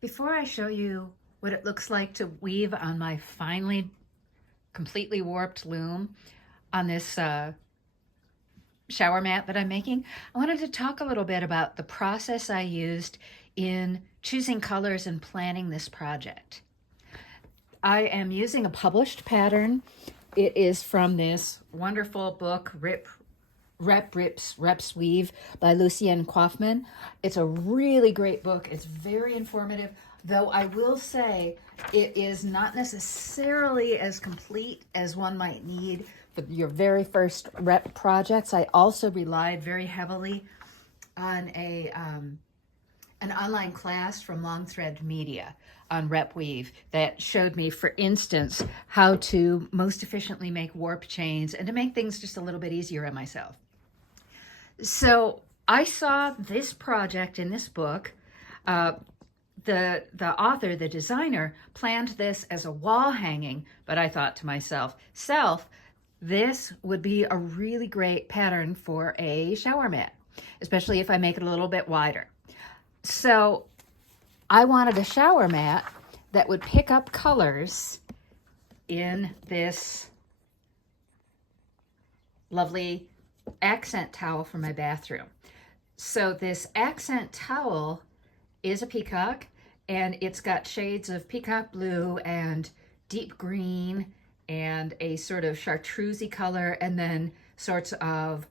Before I show you what it looks like to weave on my finely completely warped loom on this shower mat that I'm making, I wanted to talk a little bit about the process I used in choosing colors and planning this project. I am using a published pattern. It is from this wonderful book, Reps, Weave by Lucienne Kaufman. It's a really great book. It's very informative, though I will say it is not necessarily as complete as one might need for your very first rep projects. I also relied very heavily on an online class from Long Thread Media on Rep Weave that showed me, for instance, how to most efficiently make warp chains and to make things just a little bit easier on myself. So I saw this project in this book. The author, the designer, planned this as a wall hanging, but I thought to myself, this would be a really great pattern for a shower mat, especially if I make it a little bit wider. So I wanted a shower mat that would pick up colors in this lovely accent towel for my bathroom. So this accent towel is a peacock, and it's got shades of peacock blue and deep green and a sort of chartreusey color, and then sorts of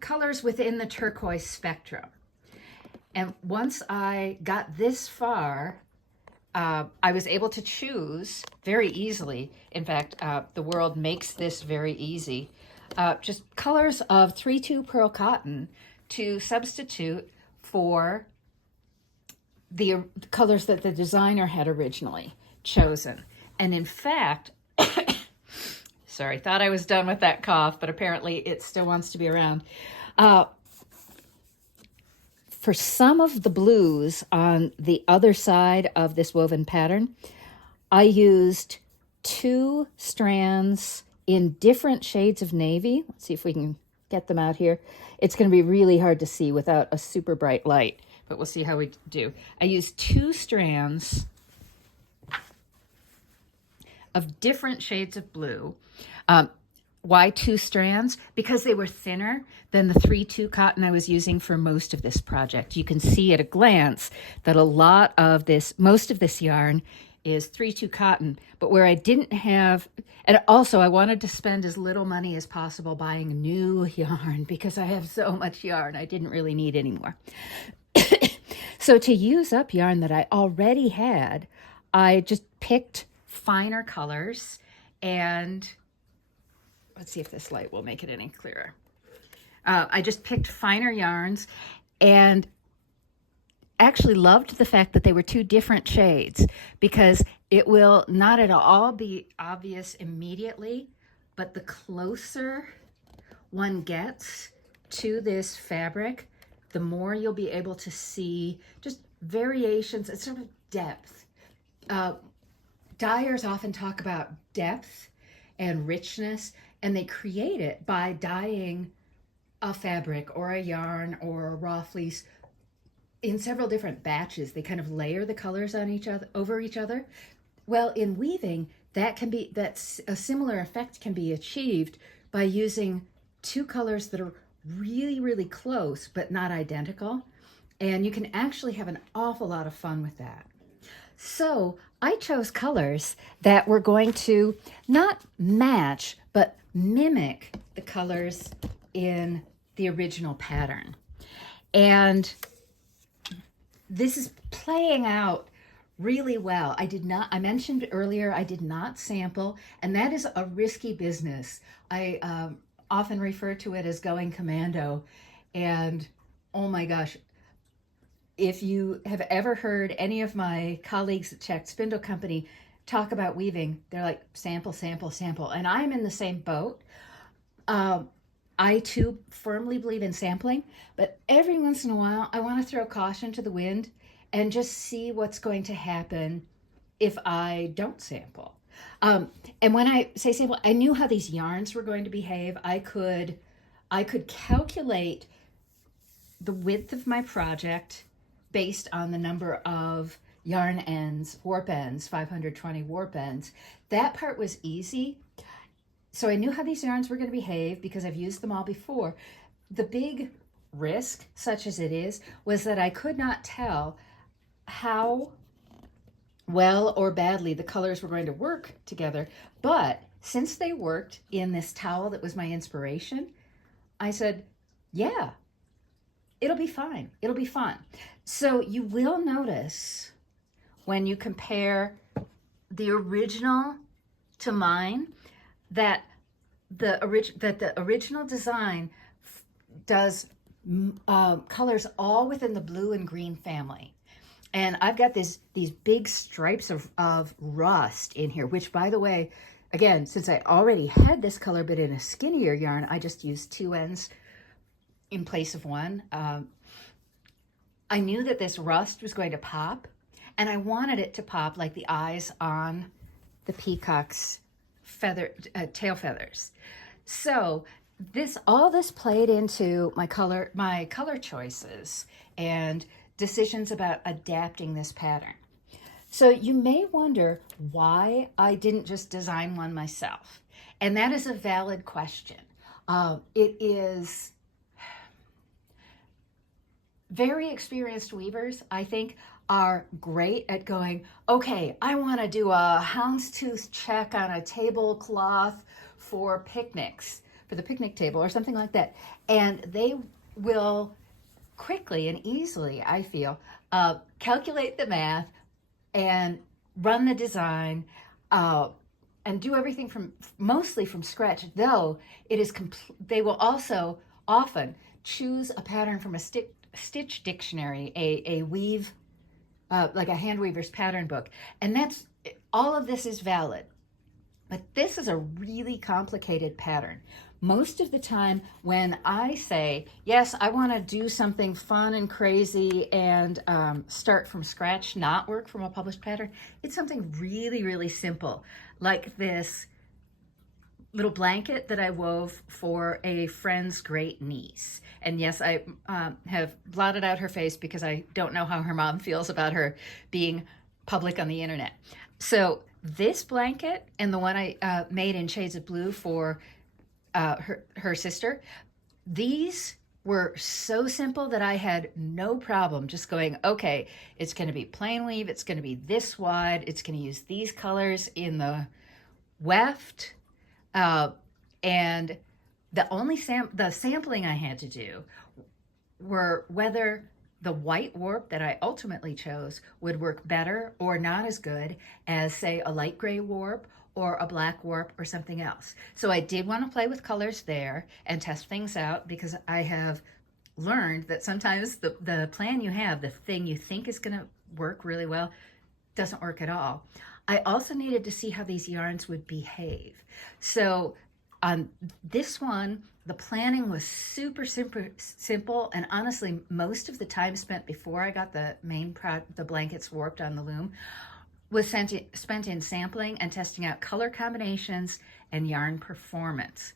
colors within the turquoise spectrum. And once I got this far, I was able to choose very easily. In fact, the world makes this very easy. Just colors of 3-2 pearl cotton to substitute for the colors that the designer had originally chosen. And in fact, sorry, thought I was done with that cough, but apparently it still wants to be around. For some of the blues on the other side of this woven pattern, I used 2 strands in different shades of navy. Let's see if we can get them out here. It's going to be really hard to see without a super bright light, but we'll see how we do. I used 2 strands of different shades of blue. Why 2 strands? Because they were thinner than the 3-2 cotton I was using for most of this project. You can see at a glance that most of this yarn is 3-2 cotton, but where I didn't have, and also I wanted to spend as little money as possible buying new yarn because I have so much yarn, I didn't really need any more. So to use up yarn that I already had, I just picked finer colors, and let's see if this light will make it any clearer. I just picked finer yarns and actually loved the fact that they were 2 different shades, because it will not at all be obvious immediately, but the closer one gets to this fabric, the more you'll be able to see just variations and sort of depth. Dyers often talk about depth and richness, and they create it by dyeing a fabric or a yarn or a raw fleece in several different batches. They kind of layer the colors on over each other. Well, in weaving, that's a similar effect can be achieved by using 2 colors that are really, really close but not identical. And you can actually have an awful lot of fun with that. So I chose colors that were going to not match, but mimic the colors in the original pattern. And this is playing out really well. I mentioned earlier, I did not sample, and that is a risky business. I often refer to it as going commando. And oh my gosh, if you have ever heard any of my colleagues at Czech Spindle Company talk about weaving, they're like, sample, sample, sample. And I'm in the same boat. I too firmly believe in sampling, but every once in a while, I want to throw caution to the wind and just see what's going to happen if I don't sample. And when I say sample, I knew how these yarns were going to behave. I could calculate the width of my project based on the number of yarn ends, warp ends, 520 warp ends. That part was easy. So I knew how these yarns were going to behave because I've used them all before. The big risk, such as it is, was that I could not tell how well or badly the colors were going to work together. But since they worked in this towel that was my inspiration, I said, yeah, it'll be fine. It'll be fun. So you will notice when you compare the original to mine that the original design does colors all within the blue and green family. And I've got these big stripes of rust in here, which, by the way, again, since I already had this color but in a skinnier yarn, I just used 2 ends in place of 1. I knew that this rust was going to pop, and I wanted it to pop like the eyes on the peacock's tail feathers. So all this played into my color choices and decisions about adapting this pattern. So you may wonder why I didn't just design one myself. And that is a valid question. It is very experienced weavers, I think, are great at going, okay, I want to do a houndstooth check on a tablecloth for picnics, for the picnic table or something like that. And they will quickly and easily, I feel, calculate the math and run the design and do everything mostly from scratch, though it is they will also often choose a pattern from a stitch dictionary, a weave, like a hand weaver's pattern book. And all of this is valid. But this is a really complicated pattern. Most of the time when I say, yes, I want to do something fun and crazy and start from scratch, not work from a published pattern, it's something really, really simple, like this little blanket that I wove for a friend's great niece. And yes, I have blotted out her face because I don't know how her mom feels about her being public on the internet. So this blanket and the one I made in shades of blue for her sister, these were so simple that I had no problem just going, okay, it's going to be plain weave, it's going to be this wide, it's going to use these colors in the weft, and the sampling I had to do were whether the white warp that I ultimately chose would work better or not as good as, say, a light gray warp or a black warp or something else. So I did want to play with colors there and test things out, because I have learned that sometimes the plan you have, the thing you think is going to work really well, doesn't work at all. I also needed to see how these yarns would behave. So on this one, the planning was super simple, and honestly, most of the time spent before I got the blankets warped on the loom was spent in sampling and testing out color combinations and yarn performance.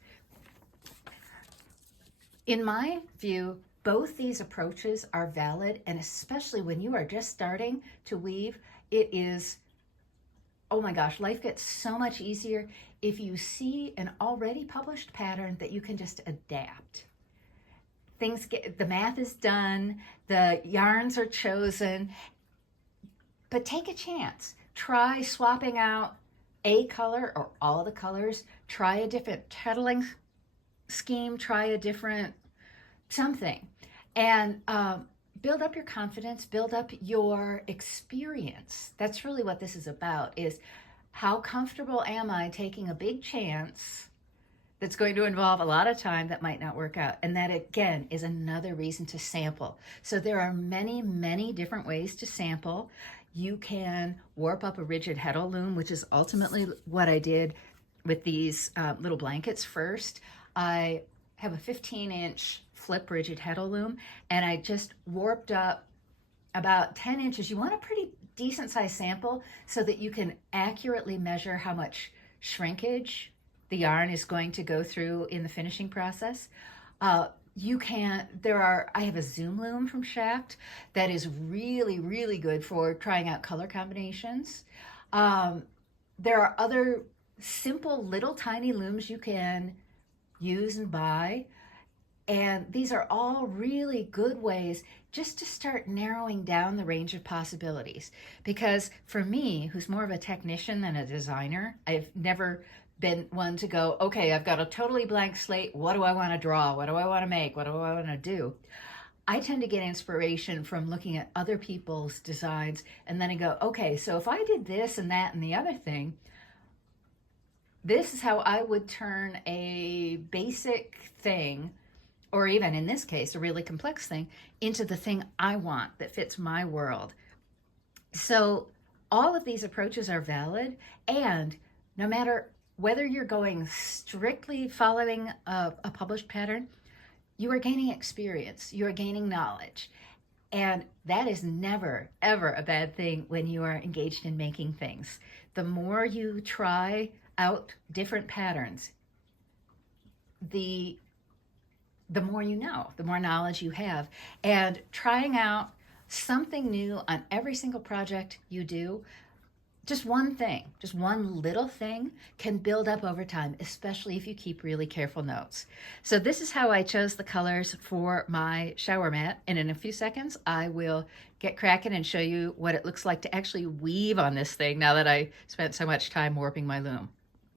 In my view, both these approaches are valid, and especially when you are just starting to weave, it is, oh my gosh, life gets so much easier if you see an already published pattern that you can just adapt. The math is done, the yarns are chosen, but take a chance. Try swapping out a color or all the colors. Try a different tettling scheme. Try a different something. And build up your confidence. Build up your experience. That's really what this is about, is how comfortable am I taking a big chance that's going to involve a lot of time that might not work out. And that, again, is another reason to sample. So there are many, many different ways to sample. You can warp up a rigid heddle loom, which is ultimately what I did with these little blankets first. I have a 15-inch flip rigid heddle loom, and I just warped up about 10 inches. You want a pretty decent sized sample so that you can accurately measure how much shrinkage the yarn is going to go through in the finishing process. You can, I have a Zoom loom from Shaft that is really, really good for trying out color combinations. Um, there are other simple little tiny looms you can use and buy. And these are all really good ways just to start narrowing down the range of possibilities. Because for me, who's more of a technician than a designer, I've never been one to go, okay, I've got a totally blank slate. What do I want to draw? What do I want to make? What do I want to do? I tend to get inspiration from looking at other people's designs and then I go, okay, so if I did this and that and the other thing, this is how I would turn a basic thing, or even in this case, a really complex thing, into the thing I want that fits my world. So all of these approaches are valid, and no matter whether you're going strictly following a published pattern, you are gaining experience, you are gaining knowledge. And that is never, ever a bad thing when you are engaged in making things. The more you try out different patterns, the more you know, the more knowledge you have. And trying out something new on every single project you do, just one thing, just one little thing can build up over time, especially if you keep really careful notes. So this is how I chose the colors for my shower mat. And in a few seconds, I will get cracking and show you what it looks like to actually weave on this thing now that I spent so much time warping my loom.